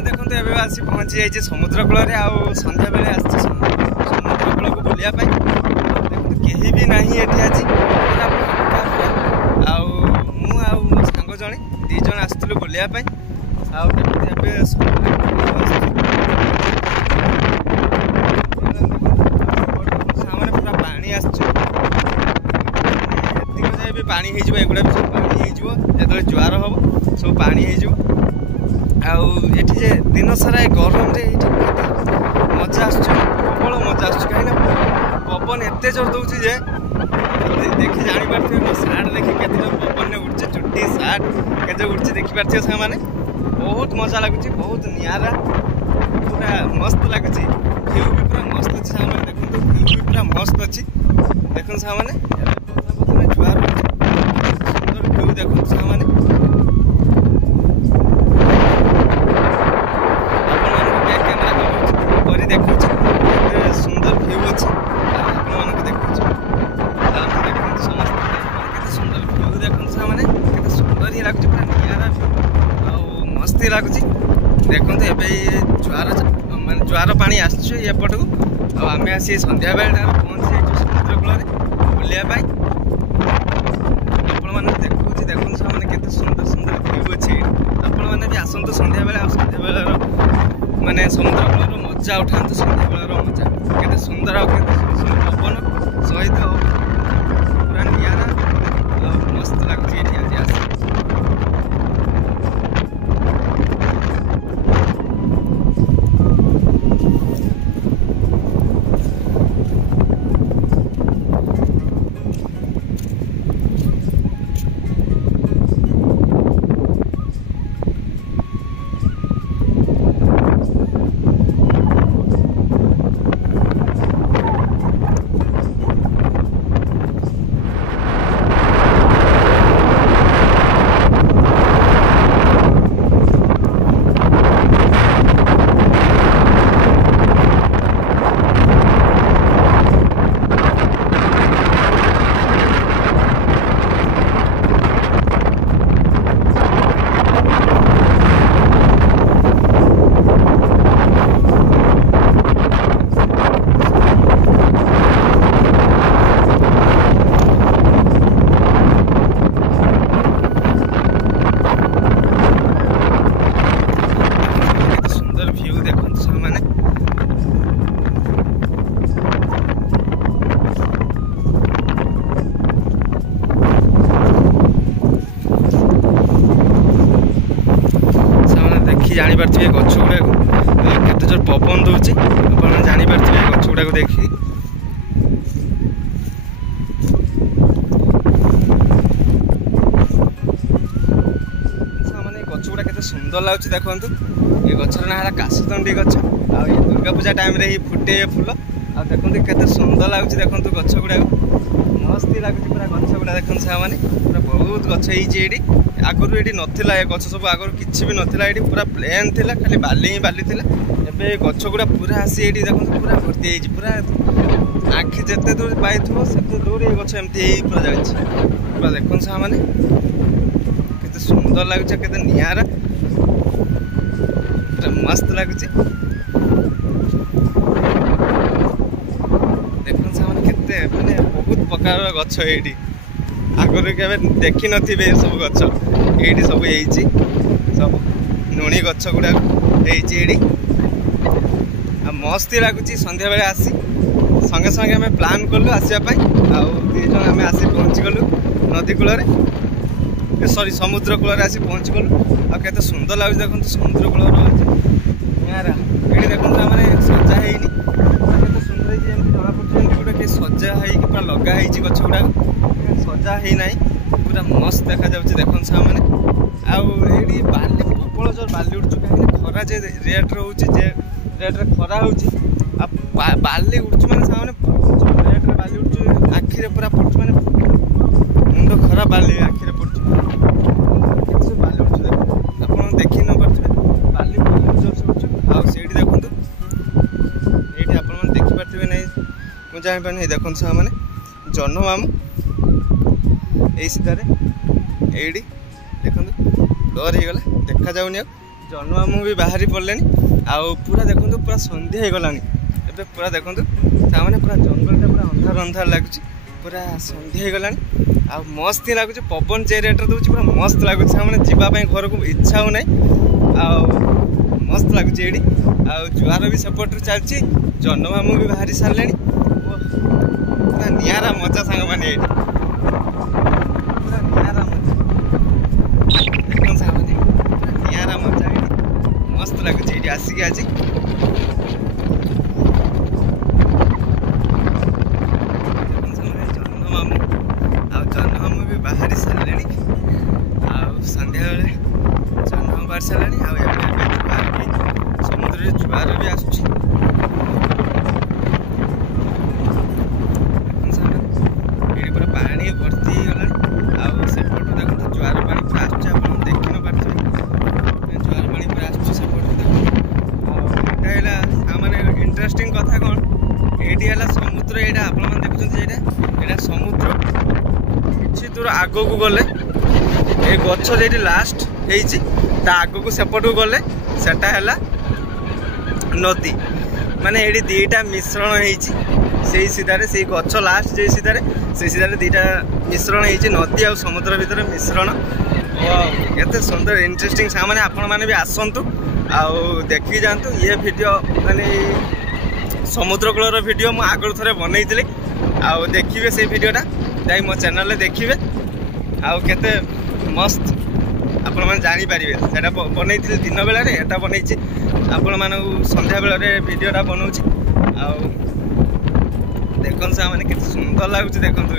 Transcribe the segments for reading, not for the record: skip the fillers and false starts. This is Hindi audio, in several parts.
देखो एवं आसी पहुँची जाइए समुद्र कूल सन्ध्या बेले आसमुद्र कूल को बुलिया देखो कहीं भी नहीं ये आज मो सांग जड़े दीज आसलु बुलिया पूरा पानी आसुच्च पानी एगुड़ा भी सब पानी जो ज्वार हम सब पानी आठी जे दिन सारा गरम मजा आस प्रबल मजा आस कहीं पवन एत जोर दौर जे देखी जापारे मो सार्ट देखी के पवन उड़े चुट्टी सार्ट के उड़े देखिपारे से बहुत मजा लगुच बहुत निरा पूरा मस्त लगुच व्यू भी पूरा मस्त अच्छे सामने देखो व्यू भी पूरा मस्त अच्छी देखो सामने जुआर सुंदर व्यू देखो सामने सुंदर व्यू अच्छे देखो सुंदर व्यू देखो सामने सुंदर ही लगुच पूरा निरा व्यू मस्त ही लगुच देखो जुआर माने जुआर पानी आसपट को आम आसी सन्ध्या बेले पहुँची जाइए समुद्र कूल बुलिया देखो सामने केते सुंदर सुंदर व्यू अच्छे आपण मैंने भी आसतु सन्ध्या बेले माने समुद्र कूल मजा उठा सन्ध्या बेलर मजा केते सुंदर पवन सहित पूरा निरा मस्त लगुच ये आज आस जापारे गछ गुड़ा केते जोर पवन दौर जापारे गछ गुड़ा देखी गछ गुड़ा केते सुंदर लगुच देखो ये गचर ना है काशतंडी गछ आ दुर्गा पूजा टाइम रे ही फुटे फूल आ देखो केते सुंदर लगुच देखो गछ गुड़ा मस्त लगुच पूरा गछ गुड़ा देखो सामने पूरा बहुत गछ ये आगुरी ये नाला ये गछ सब आगुरी किसी भी नाला ये पूरा प्लेन थिला खाली बाली ही बाली थिला एबे गछ गुड़ा पूरा आसी ये देखो पूरा भर्ती पूरा आखि जिते दूर पाइथो से दूर ये गछ एमती पूरा जाए पूरा देखो सामने केते सुंदर लगुच केते निरा पूरा मस्त लगुच देखो सामने केते माने बहुत प्रकार गछ ये आगुरी के देखी नथिबे सब गछ ये सब सब नुणी गछ गुड़ा ये मस्ती लगुच सन्ध्या बेले आसी संगे संगे आम प्लान कलु आसवाई आम आसी पहुँची गलु नदी कूल सॉरी समुद्र कूल आसी पहुँची गलु आते सुंदर लगुच देखो समुद्र कूल निरा ये देखो मैंने सजा है सुंदर जना पड़े गोटे कि सजा है पूरा लगा गछ गुड़ा सजा है ना पूरा मस्त देखा जाऊँगी देखो सामने आड़ी बाली प्रबल जोर बाली उड़ू कहीं खरा जे रेट रोचे रेट्रे खरा हो बाली उड़ू मैंने सामने रेट्रे बाली उड़ू आखिरे पूरा पड़ू मैंने मुंड खरा बाली आखिरे पड़ू बाली उड़ू देखो आप देखी न पारे बाली जोर से उड़ू आईटी देखो ये आप देखिपारे ना मुझे जापारे देखो सामने जन्ममामू यही सीधारे ये देखो डर हो गला देखा जाऊनी जन्म मामू भी बाहरी पड़े आउ पूरा देखो पूरा सन्ध्या हो गलानी एबे पूरा देखो मैंने पूरा जंगल पूरा अंधार अंधार लगुच पूरा सन्ध्या हो गलानी आ मस्त ही लगुच पवन जे रेट दूसरी पूरा मस्त लगुच मैंने जावाई घर को इच्छा हो ना मस्त लगुच ये जुआर भी सेपट चलती जन्म मामू भी बाहरी सारे पूरा निरा मजा सांग मैंने पूरा निरा मजा सांग मैंने पूरा निरा मजा मस्त लगुच ये आसिक आज जन्म मामू भी बाहरी सारे सन्ध्या बेले जन्म बाहरी सारे जुआर भी समुद्र जुआर भी आसुची पूरा पानी भर्ती गला सेपट देखो जुआर पानी पूरा आस देखी न पारे जुआर पानी पूरा आसपट देखो इंटरेस्टिंग कथा कौन ये समुद्र यहाँ आपण देखुं समुद्र कि दूर आग को गले ये गच जी लास्ट आग को सेपट को गले सेटा है नदी माने ये दीटा मिश्रण हो सीधारे से गच लास्ट जे सीधारे से सीधारे दीटा मिश्रण हो नदी और समुद्र भितर मिश्रण केते सुंदर इंटरेस्टिंग सामने आपण माने भी आसंतु आउ देखी जातु ये वीडियो माने समुद्र कूलर वीडियो मु आगु थरे बनई आउ देखिए से वीडियोटा जाई मो चैनल देखिए आउ केते मस्त आपण माने जानी पारिबे सेटा बनई दिन बेला रे एटा बनई आपण मानू संध्या बेला रे वीडियोटा बनाउछि आउ देखन सा माने केते सुंदर लागुछि देखन तो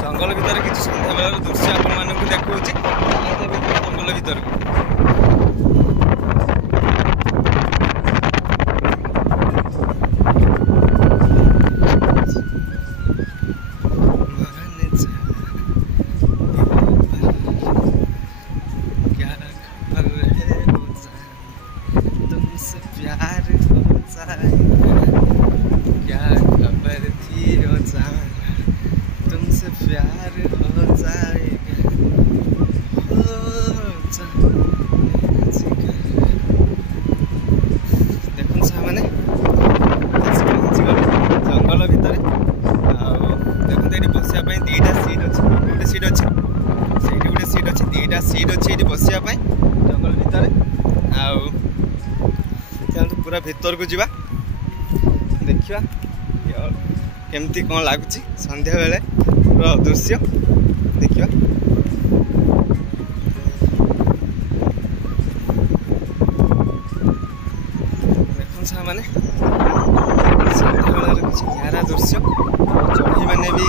जंगल भितर किसी सन्ध्या बेल दृश्य आपण देखा जंगल भितर प्यार हो जाएगा देखो सामने जंगल भितर देखते ये बसापी दीटा सीट अच्छे गोटे सीट अच्छे से गोटे सीट अच्छे दीटा सीट अच्छे ये बसापी जंगल भितर चलते पूरा भितर को जावा देखा केमती कौन लगुच संध्या बेले पूरा दृश्य देखा देखो सा माने संध्या बेले कुछ निरा दृश्य चढ़ी मैंने भी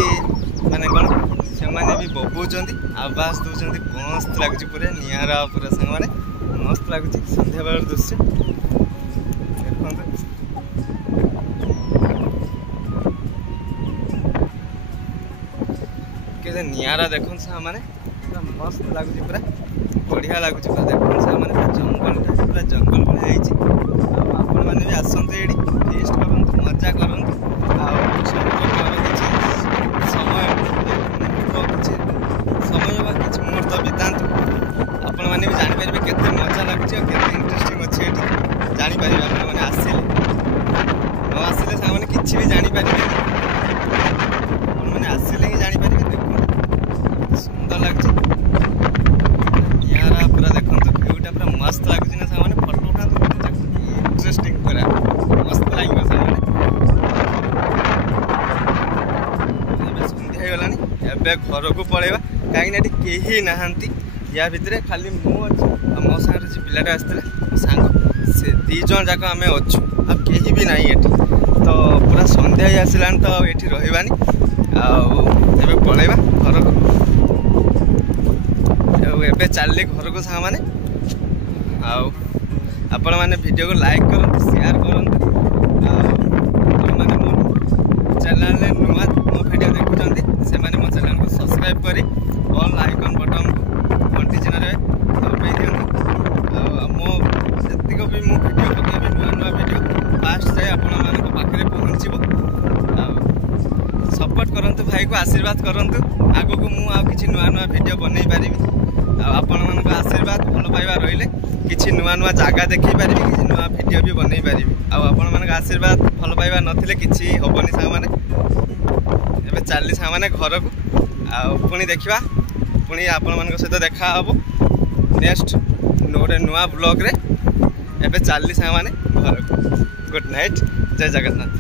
माने कौन से मैंने भी बबुचंदी आवाज दौरान मस्त लगुच पूरा निरा पूरा सांग माने मस्त लगुच संध्या बेले दृश्य देखो के निरा देखो सा माने पूरा मस्त लगुच पूरा बढ़िया लगुच पूरा देखो सा माने जंगल पूरा जंगल भाई आपण मैंने भी आसतु ये टेस्ट करूँ मजा करूँ समय किसी मुहूर्त बितातु आपण मैंने भी जापर केते मजा लगुच केते इंटरेस्टिंग अच्छे ये जापर आप आसिले न आसिले सामने किसी भी जापर मैंने आसिले ही जापर सुंदर लगुच यार पूरा देखो व्यूटा पूरा मस्त लगुच ना सामने फोटो उठा इंटरेस्टिंग पूरा मस्त लगे सामने ଏବେ ଘରକୁ ପଳେଇବା କାହିଁକିନା ଏଠି କେହି ନାହାନ୍ତି या भितर खाली मु अच्छी मो सागर से पिलाटा आसला सांग से दी जन जाक आम अच्छु आ कहीं भी नहीं एठी तो पूरा संध्या ही आसला तो ये रही आबे पलैबा घर को एबे चलले घर को सांग मैंने आपण मैंने वीडियो को लाइक करंतु शेयर करंतु मैंने मो चैनल रे नुआ मो वीडियो देखुचंती से माने मो चैनल को सब्सक्राइब करी ऑल आइकन बटन घंटी चिन्ह दबाई दिखाँ मो से भी मु वीडियो पकेबी नुआ नुआ वीडियो फास्ट जाए आपण पाखे पहुँचब सपोर्ट करंतु भाई को आशीर्वाद करंतु आगो को मु किछि नुआ नुआ वीडियो बनै पारिबी आपण मानक आशीर्वाद भल पाइबा रहिले किछि नुआ नुआ जगह देखि पारिबी किछि नुआ वीडियो भी बनै पारिबी आपण मानक आशीर्वाद भल पाइबा नथिले किछि होबनी सांग माने एबे चाली सांग माने घर को पुणी देखिबा पुणी आपण मानक सहित देखा हबो नेक्स्ट गोटे नुआ ब्लॉग रे एबे चाली सांग माने घर को गुड नाइट जय जगन्नाथ।